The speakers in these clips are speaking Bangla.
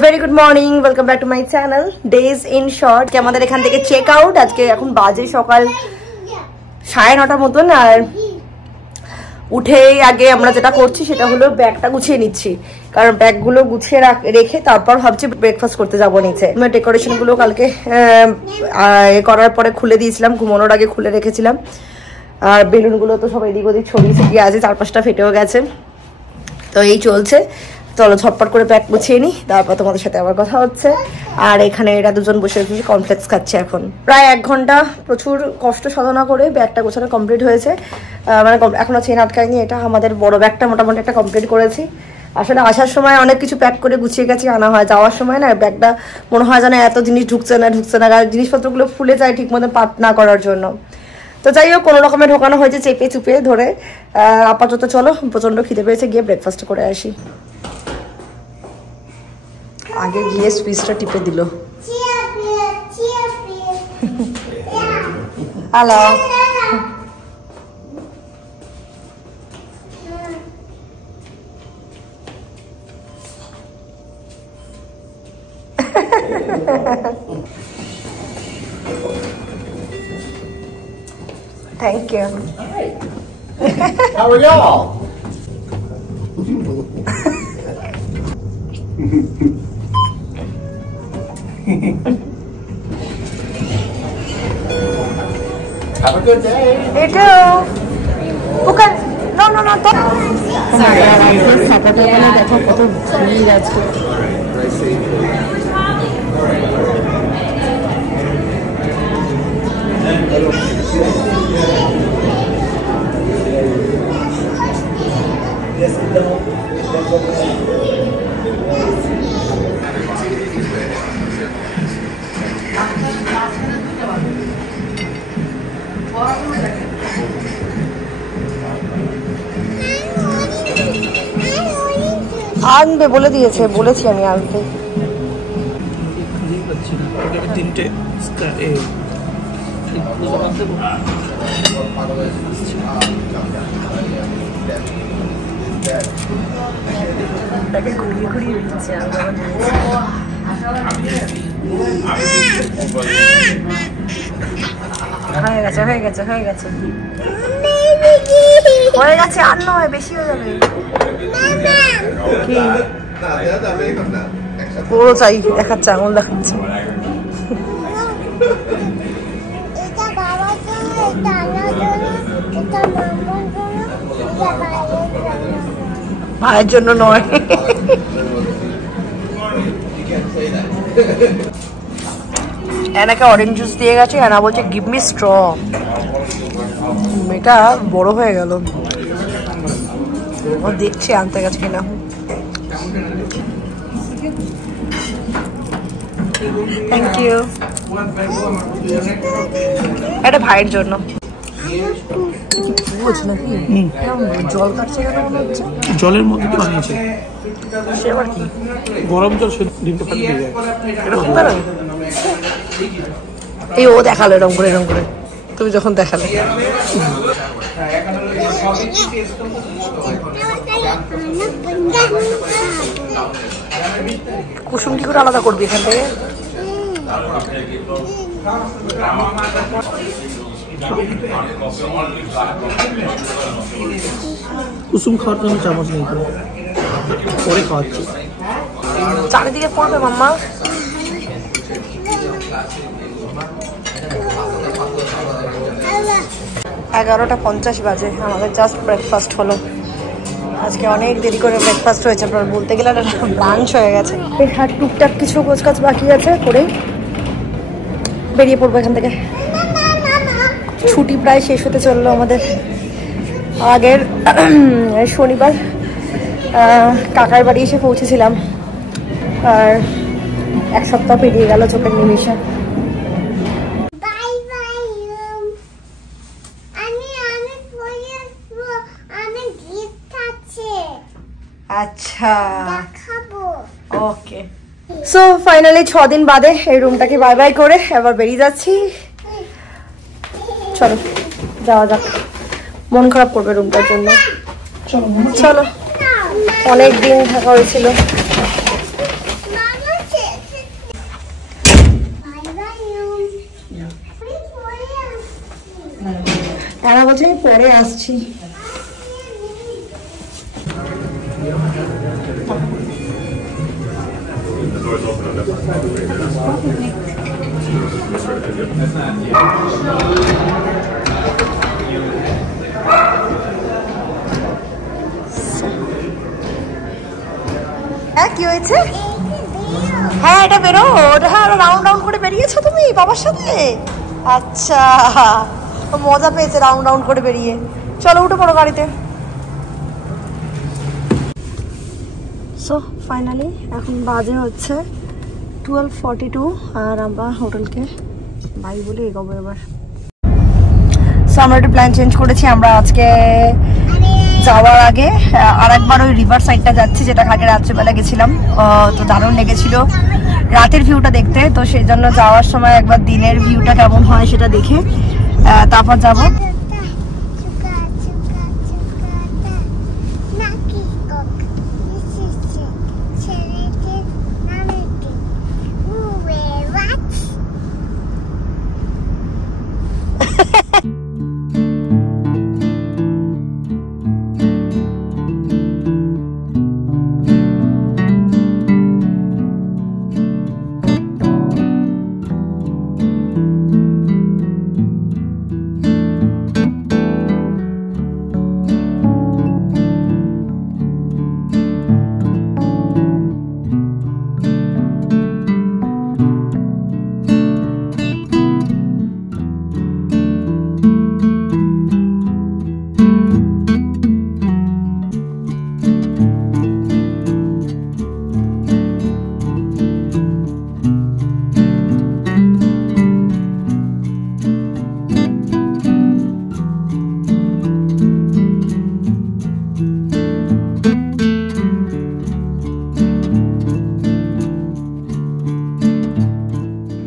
Very good morning, welcome back to my channel days in short. আমাদের এখান থেকে চেক আউট। আজকে এখন বাজে সকাল 9:30 মতন। আর উঠে আগে আমরা যেটা করছি সেটা হলো ব্যাগটা গুছিয়ে নিচ্ছি, কারণ ব্যাগগুলো গুছিয়ে রেখে তারপর ভাবছি ব্রেকফাস্ট করতে যাবো নিচে। ডেকোরেশন গুলো কালকে করার পরে খুলে দিয়েছিলাম, ঘুমানোর আগে খুলে রেখেছিলাম। আর বেলুন গুলো তো সব এদিক ওদিক ছড়িয়ে ছিটিয়ে আছে, 4-5টা ফেটেও গেছে। তো এই চলছে, চলো ঝটপট করে ব্যাগ গুছিয়ে নিই, তারপর তোমাদের সাথে আবার কথা হচ্ছে। আর এখানে এরা দুজন বসে বসে কমপ্লেক্স খাচ্ছে। এখন প্রায় 1 ঘন্টা প্রচুর কষ্ট সাধনা করে ব্যাগটা গোছানো কমপ্লিট হয়েছে। মানে এখনো চেন আটকায়নি। এটা আমাদের বড় ব্যাগটা মোটামুটি একটা কমপ্লিট করেছি। আসলে আসার সময় অনেক কিছু প্যাক করে গুছিয়ে গেছি, আনা হয়। যাওয়ার সময় না ব্যাগটা মনে হয় যেন এত জিনিস ঢুকছে না, আর জিনিসপত্রগুলো ফুলে যায় ঠিক মতো পাত না করার জন্য। তো যাই হোক, কোনো রকমে ঢোকানো হয়েছে চেপে চুপে ধরে। আপাতত চলো, প্রচন্ড খিদে পেয়েছে, গিয়ে ব্রেকফাস্ট করে আসি। আগে গিয়ে সুইচটা টিপে দিল। Hello, thank you. Hi. How are y'all? Have a good day. You too. Bukan. No. Supporter মানে দেখো কত ভিড় আছে। আনবে বলে দিয়েছে, বলেছি আমি আনতে। হয়ে গেছে আর নয়, বেশি হয়ে যাবে। পুরো চাই দেখাচ্ছে, আঙুল দেখাচ্ছে। ভাইয়ের জন্য নয়। এনাকে অরেঞ্জ জুস দিয়ে গেছে, এনা বলছে গিভ মি স্ট্র। এটা বড় হয়ে গেল, ও দেখছে আনতে গেছে কিনা। Thank you. এটা ভাইয়ের জন্য। জল কাটছে কেন মনে হচ্ছে? জলের মধ্যে তো বানিয়েছে, সে আবার কি গরম জল সে ডিমটা ফাটিয়ে দিয়ে যায়। এই ও দেখালো এরকম করে, তুমি যখন দেখালে। কুসুম কি করে আলাদা করবি এখান থেকে? কুসুম খাওয়ার জন্য চামচ নেই, পরে খাওয়াচ্ছি। চারিদিকে পড়বে মাম্মা। এগারোটা 50 বাজে, আমাদের জাস্ট ব্রেকফাস্ট হলো। আজকে অনেক দেরি করে ব্রেকফাস্ট হয়েছে, আপনার বলতে গেলে লাঞ্চ হয়ে গেছে। আর টুকটাক কিছু গোছগাছ বাকি আছে, করে বেরিয়ে পড়বো এখান থেকে। ছুটি প্রায় শেষ হতে চললো আমাদের। আগের শনিবার কাকার বাড়ি এসে পৌঁছেছিলাম, আর 1 সপ্তাহ পেরিয়ে গেল চোখের নিমিষে। আচ্ছা, ওকে। সো ফাইনালি 6 দিন বাদে এই রুমটাকে বাই বাই করে এবার বেরিয়ে যাচ্ছি। চলো যাওয়া যাক, মন খারাপ করবে রুমটার জন্য। চলো, অনেক দিন থাকা হয়েছিল। বলছে আমি পরে আসছি। হ্যাঁ কি হয়েছে? হ্যাঁ এটা বেরো, ওটা হ্যাঁ রাউন্ড রাউন্ড করে বেরিয়েছো তুমি বাবার সাথে? আচ্ছা মজা পেয়েছে রাউন্ড রাউন্ড করে বেরিয়ে। চলো উঠে পড়ো গাড়িতে। সো ফাইনালি এখন বাজে হচ্ছে 12:42 আর আমরা হোটেলকে বাই বলে এগোবো এবার। সো আমরা একটু প্ল্যান চেঞ্জ করেছি, আমরা আজকে যাওয়ার আগে আর একবার ওই রিভার সাইডটা যাচ্ছি যেটা আগে রাত্রিবেলা গেছিলাম, তো দারুণ লেগেছিল রাতের ভিউটা দেখতে। তো সেই জন্য যাওয়ার সময় একবার দিনের ভিউটা কেমন হয় সেটা দেখে তারপর যাবো।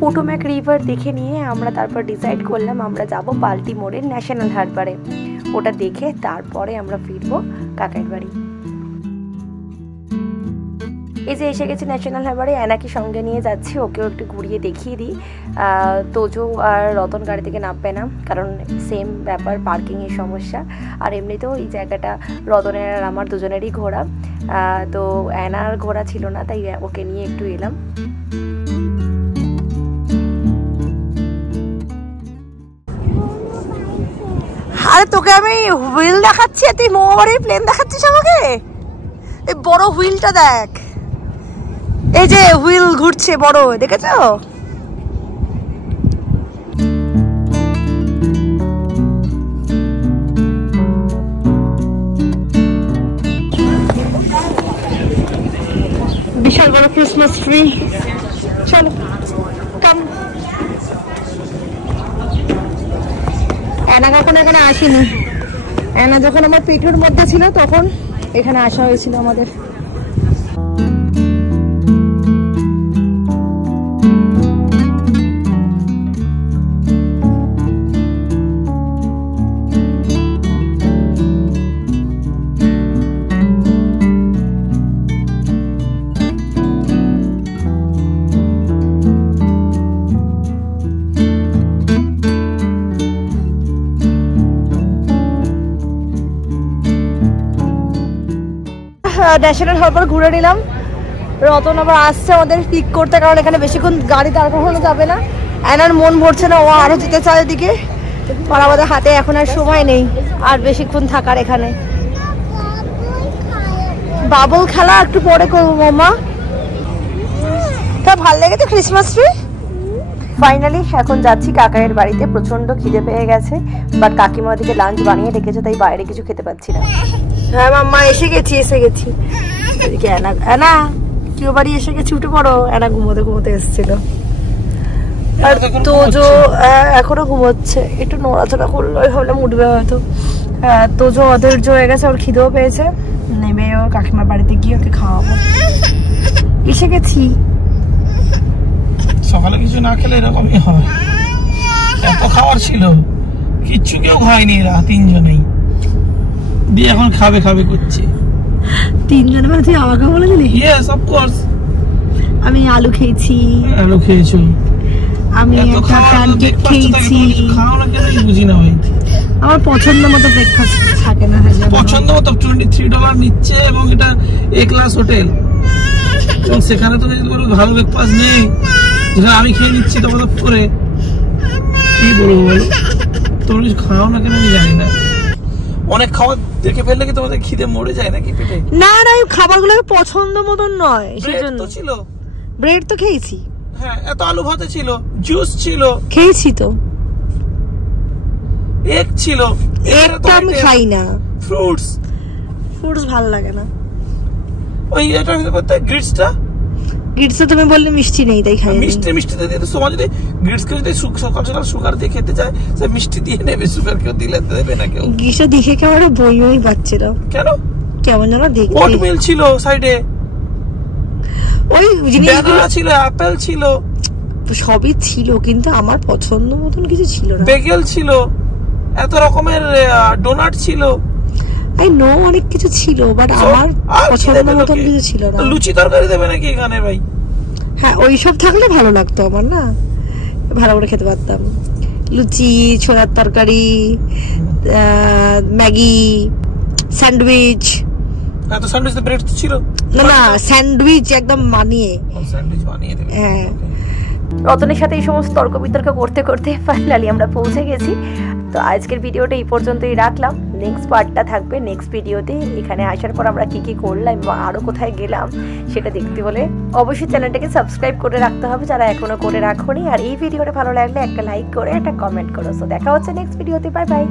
পোটোম্যাক রিভার দেখে নিয়ে আমরা তারপর ডিসাইড করলাম আমরা যাব বাল্টিমোরের ন্যাশনাল হারবারে। ওটা দেখে তারপরে আমরা ফিরবো কাকাইয়ের বাড়ি। এই যে এসে গেছি ন্যাশনাল হারবারে, অ্যানাকে সঙ্গে নিয়ে যাচ্ছি, ওকেও একটু ঘুরিয়ে দেখিয়ে দিই। তোজো আর রতন গাড়ি থেকে নামবে না, কারণ সেম ব্যাপার, পার্কিংয়ের সমস্যা। আর এমনিতেও এই জায়গাটা রতনের আর আমার দুজনেরই ঘোরা, তো অ্যানার ঘোরা ছিল না, তাই ওকে নিয়ে একটু এলাম। আরে তোকে আমি হুইল দেখাচ্ছি, তুই মোবাইলের প্লেন দেখাচ্ছিস আমাকে? এই বড় হুইলটা দেখ, এই যে হুইল ঘুরছে বড়, দেখেছো? বিশাল বড় ক্রিসমাস ট্রি। চলো কাম। অ্যানা কখনো এখানে আসেনি, অ্যানা যখন আমার পেটের মধ্যে ছিল তখন এখানে আসা হয়েছিল আমাদের। ন্যাশনাল হারবার ঘুরে নিলাম। রতন আবার আসছে আমাদের পিক করতে, কারণ এখানে বেশিক্ষণ গাড়ি দাঁড় করানো যাবে না। অ্যানার মন ভরছে না, ও আরো যেতে চায় এদিকে, আর আমাদের হাতে এখন আর সময় নেই আর বেশিক্ষণ থাকার এখানে। বাবল খেলা একটু পরে করবো মামা। তা ভাল লেগেছে ক্রিসমাস ট্রি? ফাইনালি এখন যাচ্ছি কাকাইয়ের বাড়িতে। প্রচন্ড খিদে পেয়ে গেছে, বাট কাকিমা ওদিকে লাঞ্চ বানিয়ে রেখেছে, তাই বাইরে কিছু খেতে পাচ্ছি না। হ্যাঁ মাম্মা এসে গেছি এদিকে অ্যানা কেউ বাড়ি এসে গেছি, উঠে পড়ো। অ্যানা ঘুমোতে এসেছিল, আর তোজো এখনো ঘুমোচ্ছে, একটু নড়াচড়া করলো, ভাবলাম উঠবে হয়তো। তোজো অধৈর্য হয়ে গেছে, ওর খিদেও পেয়েছে, নেমে ওর কাকিমার বাড়িতে গিয়ে ওকে খাওয়াবো। এসে গেছি। সকালে কিছু না খেলে এরকমই হয়, এত খাবার ছিল কিচ্ছু কেউ খায়নি, এরা তিনজনেই দিয়ে এখন খাবে করছে। তিনজনে মানে তুই আমাকে বলে দিলি? Yes of course. আমি আলু খেয়েছি। আলু খেয়েছো? আমি একটা প্যানকেক খেয়েছি। খাওয়া না কেন বুঝি না ভাই। আমার পছন্দ মতো ব্রেকফাস্ট থাকে না। পছন্দ মতো $23 নিচ্ছে এবং এটা এ ক্লাস হোটেল, এবং সেখানে তো ভালো ব্রেকফাস্ট নেই, যেটা আমি খেয়ে নিচ্ছি তোমাদের করে। কি বলবো বলো, তোমরা কিছু খাও না কেন আমি জানি না। অনেক খাবার দেখে ফেললে কি তোমাদের খিদে মরে যায় নাকি পেটে? না না, খাবারগুলো পছন্দ মতন নয়, সেজন্য। তো ছিল, ব্রেড তো খেয়েছি, হ্যাঁ এত আলু ভাতে ছিল, জুস ছিল, খেয়েছি তো, এগ ছিল। এগটা আমি খাই না। ফ্রুটস ভালো লাগে না। ওই এটা করতে গ্রিটসটা তুমি বললে মিষ্টি নেই তাই খাই। মিষ্টিতে দিয়ে তো সমাজ যদি গ্রিটসকে যদি সকাল সকাল সুগার দিয়ে খেতে চায়, সে মিষ্টি দিয়ে নেবে, সুগার কেউ দিলে দেবে না কেউ। গ্রিটসটা দেখে কেমন বই পাচ্ছিল, কেন কেমন যেন দেখতে। ওটমিল ছিল সাইডে, ওই জিনিসগুলো ছিল, অ্যাপেল ছিল, সবই ছিল, কিন্তু আমার পছন্দ মতন কিছু ছিল না। বেগেল ছিল, এত রকমের ডোনাট ছিল, আই নো অনেক কিছু ছিল, বাট আমার পছন্দ মতন কিছু ছিল না। লুচি তরকারি দেবে নাকি এখানে ভাই? হ্যাঁ, ওইসব থাকলে ভালো লাগতো আমার, না ভালো করে খেতে পারতাম। লুচি, ছোলার তরকারি, ম্যাগি, স্যান্ডউইচ। হ্যাঁ, তো স্যান্ডউইচ ব্রেড ছিল না না, স্যান্ডউইচ একদম বানিয়ে, স্যান্ডউইচ বানিয়ে দেবে। হ্যাঁ। রতনের সাথে এই সমস্ত তর্ক বিতর্ক করতে করতে ফাইনালি আমরা পৌঁছে গেছি। তো আজকের ভিডিওটা এই পর্যন্তই রাখলাম। নেক্সট পার্টটা থাকবে নেক্সট ভিডিওতে। এখানে আসার পর আমরা কি কি করলাম বা আরো কোথায় গেলাম সেটা দেখতে হলে অবশ্যই চ্যানেলটাকে সাবস্ক্রাইব করে রাখতে হবে যারা এখনো করে রাখোনি। আর এই ভিডিওটা ভালো লাগলে একটা লাইক করে একটা কমেন্ট করো। তো দেখা হচ্ছে নেক্সট ভিডিওতে। Bye bye.